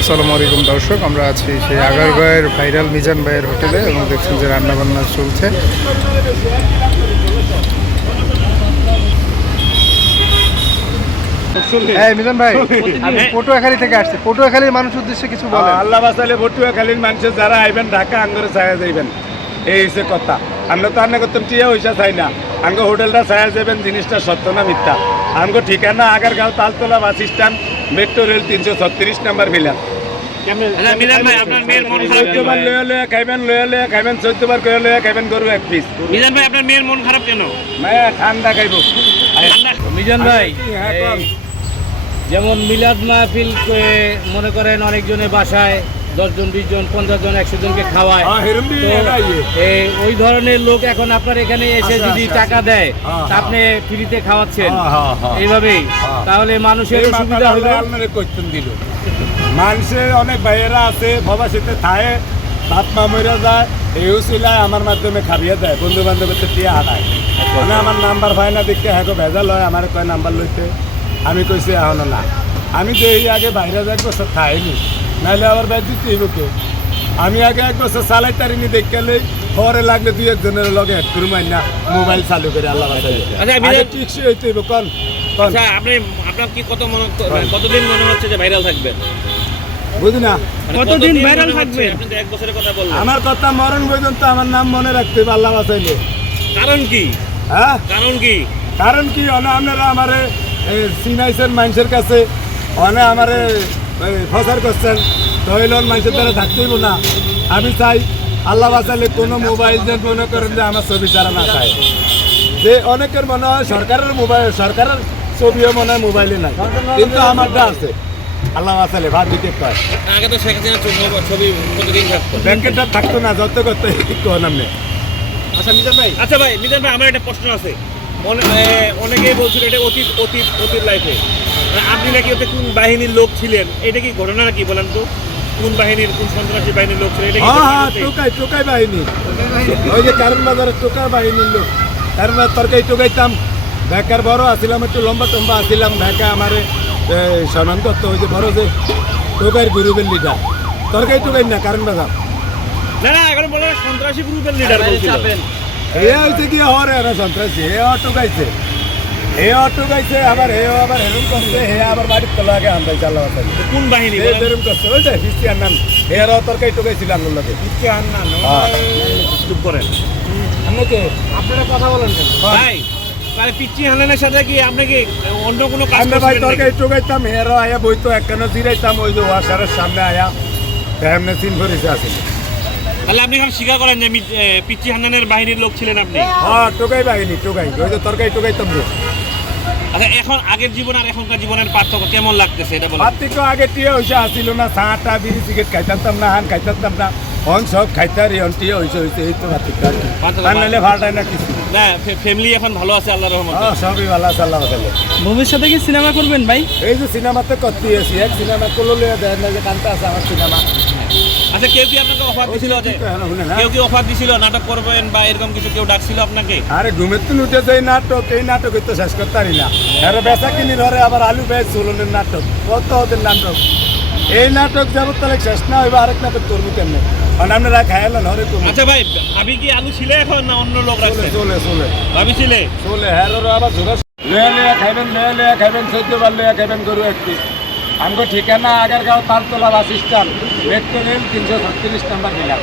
আসসালামু আলাইকুম দর্শক, আমরা আছি সেই আগারগাঁয়ের ভাইরাল মিজান ভাইয়ের হোটেলে এবং দেখছেন যে রান্নাবান্না চলছে। হ্যাঁ মিজান ভাই, আমি পটুয়াখালী থেকে আসছি। পটুয়াখালীর মানুষ উদ্দেশ্যে কিছু বলেন। আল্লাহ বাসালে পটুয়াখালীর মানুষের যারা আইবেন ঢাকা আঙ্গরে ছায়া যাইবেন, এই হচ্ছে কথা। আমরা তো আন্না করতাম টিয়া হইসা চাই না, আঙ্গ হোটেলটা ছায়া যাবেন, জিনিসটা সত্য না মিথ্যা। আমগো ঠিকানা Agargaon Taltala bus stand, metro rail 336 number villa. খাইবেন 14 বার করে লয়া খাইবেন গরু এক পিস। মিজান ভাই, আপনার মেয়ের মন খারাপ কেন? মায়া ঠান্ডা খাইব। মিজান ভাই, হ্যাঁ, যেমন মিলাদ মাহফিল মনে করেন অনেকজনের বাসায় 10 জন 20 জন 50 জন 100 জনকে খাওয়ায়, ওই ধরনের লোক এখন আপনার এখানে এসে যদি টাকা দেয় তা আপনি ফ্রিতে খাওয়াচ্ছেন এইভাবেই, তাহলে মানুষের সুবিধা হলো। মানুষের অনেক ভাইয়েরা আছে প্রবাসীতে থায়ে বাপ মা মরে যায়, এই সিলায় আমার মাধ্যমে খাবিয়ে দেয়, বন্ধু বান্ধবের টিয়া হারায়। মানে আমার নাম্বার পায় না দেখতে হ্যাঁ ভেজাল হয়, আমার কয় নাম্বার লইতে। আমি কইছি এখনো না, আমি তো এই আগে বাইরে এক বছর খাইনি, নাহলে আবার ব্যাগ দিতে হইব কে। আমি আগে 1 বছর চালাই তারিনি দেখলে পরে লাগলে 2-1 জনের লগে হেড করু মাই না মোবাইল চালু করে আল্লাহ টিকসই হইতে হইব। আপনার কি কতদিন মনে হচ্ছে যে ভাইরাল থাকবেন? বুঝি না কতদিন ভাইরাল থাকবেন? আপনি তো 1 বছরের কথা বললেন। আমার কথা মরণ পর্যন্ত আমার নাম মনে রাখতে হইব আল্লাহ বাঁচাইলে। কারণ কি? হ্যাঁ কারণ কি আপনারা আমারে সিনাইছেন মানুষের কাছে, অনে আমারে ফসার করছেন, তৈলন মানুষের দ্বারা থাকতেইব না। আমি চাই আল্লাহ বাঁচালে কোনো মোবাইল যেন মনে করেন যে আমার ছবি ছাড়া না চায়। যে অনেকের মনে হয় সরকারের মোবাইল, সরকারের ছবিও মনে হয় মোবাইলে নাই, কিন্তু আমারটা আছে। আল্লাহ বাঁচালে ভাত দিতে পারে। আগে তো শেখ হাসিনার ছবি প্রতিদিন থাকতো, ব্যাংকেরটা থাকতো না, যত করতে কোন আপনি। আচ্ছা ভাই মিজান ভাই, আমার একটা প্রশ্ন আছে। অনেকেই বলছিল এটা অতীত লাইফে আপনি নাকি ওতে কোন বাহিনীর লোক ছিলেন, এটা কি ঘটনা নাকি বলেন তো? কোন সন্ত্রাসী বাহিনীর লোক ছিলেন? টোকাই বাহিনী, ওই যে কারণ বাজারের টোকাই বাহিনীর লোক। কারণ তরকারি টোকাইতাম, বেকার বড় আসছিলাম, একটু লম্বা টম্বা আসছিলাম, বেকা আমারে সনন দত্ত ওই যে বড় যে টোকাইয়ের গ্রুপের লিডার। তরকারি টোকাই না কারণ বাজার না এখন বলে সন্ত্রাসী গ্রুপের লিডার বলছিলেন। এ হইছে কি হরে এরা সন্ত্রাসী, এ অটো গাইছে আবার হেরুম করছে, হে আবার বাড়ির তলাকে আনতাই চাল্লা বাতাই। কোন বাহিনী হেরুম করছে? ওই যে হিস্ট্রি আন্নান, এর তরকারি টোকাইছিল আঙ্গুল লাগে হিস্ট্রি আন্নান। চুপ করেন, আপনারা কথা বলেন ভাই। তাহলে পিচ্চি হানানের সাথে কি আপনাকে অন্য কোনো কাজ আমরা ভাই তরকারি টোকাইতাম, হের আয়া বইতো একখানা জিরাইতাম ওই যে ওয়াশারের সামনে আয়া এমনি সিন ভরিছে আসলে। তাহলে আপনি এখন স্বীকার করেন যে পিচ্চি হান্নানের বাহিনীর লোক ছিলেন আপনি? হ্যাঁ, টোকাই বাহিনী, ওই যে তরকারি টোকাইতাম। আচ্ছা, এখন আগের জীবন আর এখনকার জীবনের পার্থক্য কেমন লাগতেছে এটা বলুন। পার্থক্য আগে টিয়া হইসে আসিল না, চাটা বিড়ি সিগারেট খাইতাম না, হান খাইতাম না, হন সব খাইতার টিয়া হইসে এই তো পার্থক্য। নাহলে ভাড়ায় না কিছু না, ফ্যামিলি এখন ভালো আছে আল্লাহর রহমতে। সবই ভালো আছে আল্লাহ বাঁচালে। ভবিষ্যতে কি সিনেমা করবেন ভাই? এই যে সিনেমাতে করতে আছি, এক সিনেমা করলে দেয় না যে কানতে আছে আমার সিনেমা। আচ্ছা, কেউ কি আপনাকে অফার দিছিল? কেউ কি অফার দিছিল নাটক করবেন বা এরকম কিছু কেউ ডাকছিল আপনাকে? আরে ঘুমের তো উঠে যে এই নাটক তো শেষ করতে পারি না। আরে বেচা কিনি ধরে আবার আলু বেচ চলনের নাটক, কত ওদের নাটক। এই নাটক যাব তাহলে শেষ না হইবা, আরেক নাটক করবো কেমন? মানে আপনারা খাইলেন হরে করবো। আচ্ছা ভাই, ভাবি কি আলু ছিলে এখন না অন্য লোক রাখছে? চলে ভাবি ছিলে হ্যাঁ, আবার ঝোলা লয়া খাইবেন, 14 বার লয়া খাইবেন গরু এক পিস। আমগো ঠিকানা Agargaon Taltala bus stand, metro rail 336 number villa.